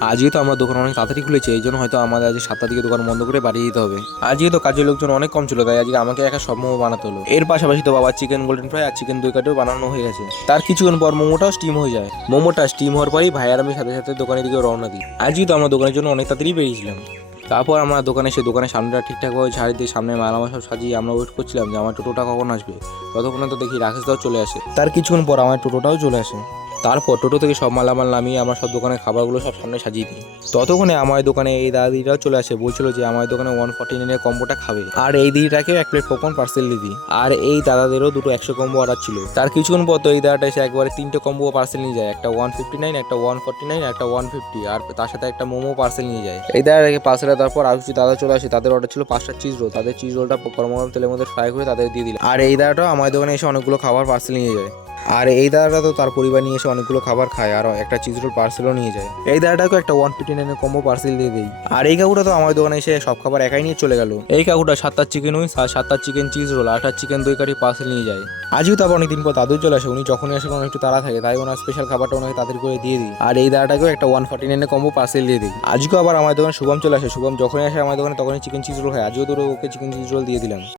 আজকে তো আমরা দোকান অনেক তাড়াতাড়ি খুলেছি, এই জন্য হয়তো আমাদের আজ 7টার দিকে দোকান বন্ধ করে বাড়ি যেতে হবে। আজকে তো কাজের লোকজন অনেক কম ছিল, তাই আজকে আমাকে একা সব মোমো বানাতে হলো। এর পাশাপাশি তো বাবার চিকেন গোল্ডেন ফ্রাই আর চিকেন দই কাটেও বানানো হয়ে গেছে। তার কিছুক্ষণ পর মোমোটাও স্টিম হয়ে যায়। মোমোটা স্টিম হওয়ার পরই ভাই আর আমি সাথে সাথে দোকানের দিকে রওনা দিই। আজকে তো আমরা দোকানের জন্য অনেক তাড়াতাড়ি বেরিয়েছিলাম। তারপর আমরা দোকানের সামনেটা ঠিকঠাকভাবে ঝাড় দিয়ে সামনে মালামাল সব সাজিয়ে আমরা ওয়েট করছিলাম যে আমার টোটোটা কখন আসবে। ততক্ষণে তো দেখি রাকেশ দাও চলে আসে। তার কিছুক্ষণ পর আমার টোটোটাও চলে আসে। তারপর টোটো থেকে সব মালামাল নামিয়ে আমরা সব দোকানের খাবারগুলো সব সামনে সাজিয়ে দিই। ততক্ষণে আমার দোকানে এই দাদিটাও চলে আসে, বলছিল যে আমার দোকানে 149 কম্বোটা খাবে, আর এই দিদিটাকে 1 প্লেট পপকর্ন পার্সেল দিয়ে দিই। আর এই দাদাদেরও দুটো 100 কম্বো অর্ডার ছিল। তার কিছুক্ষণ পর তো এই দাদাটা এসে একবারে 3টে কম্বো পার্সেল নিয়ে যায়, একটা 159, একটা 149, একটা 150, আর তার সাথে একটা মোমো পার্সেল নিয়ে যায়। এই দাদাটাকে পার্সেল তারপর আর কিছু দাদা চলে আসে, তাদের অর্ডার ছিল 5টা চিজ রোল। তাদের চিজ রোলটা গরম গরম তেলের মধ্যে ফ্রাই করে তাদের দিয়ে দিল। আর এই দাদাটাও আমার দোকানে এসে অনেকগুলো খাবার পার্সেল নিয়ে যায়। আর এই দাদাটা তো তার পরিবার নিয়ে এসে অনেকগুলো খাবার খায় আর একটা চিজ রোল পার্সেলও নিয়ে যায়। এই দাদাটাকে একটা 159 কম্বো পার্সেল দিয়ে দেই। আর এই কাকুটা তো আমার দোকানে এসে সব খাবার একাই নিয়ে চলে গেল। এই কাকুটা 7টা চিকেন উইংস আর 7টা চিকেন চিজ রোল আর 8টা চিকেন দই কারি পার্সেল নিয়ে যায়। আজও তো আবার অনেকদিন পর দাদু চলে আসে, উনি যখনই আসে কোনো একটু তাড়া থাকে, তাই ওনার স্পেশাল খাবারটা ওনাকে তাড়াতাড়ি করে দিয়ে দিই। আর এই দাদাটাকেও একটা 149 কম্বো পার্সেল দিয়ে দিই। আজকেও আবার আমার দোকানে শুভম চলে আসে, শুভম যখনই আসে আমার দোকানে তখনই চিকেন চিজ রোল খায়, আজও তো ওকে চিকেন চিজ রোল দিয়ে দিলাম।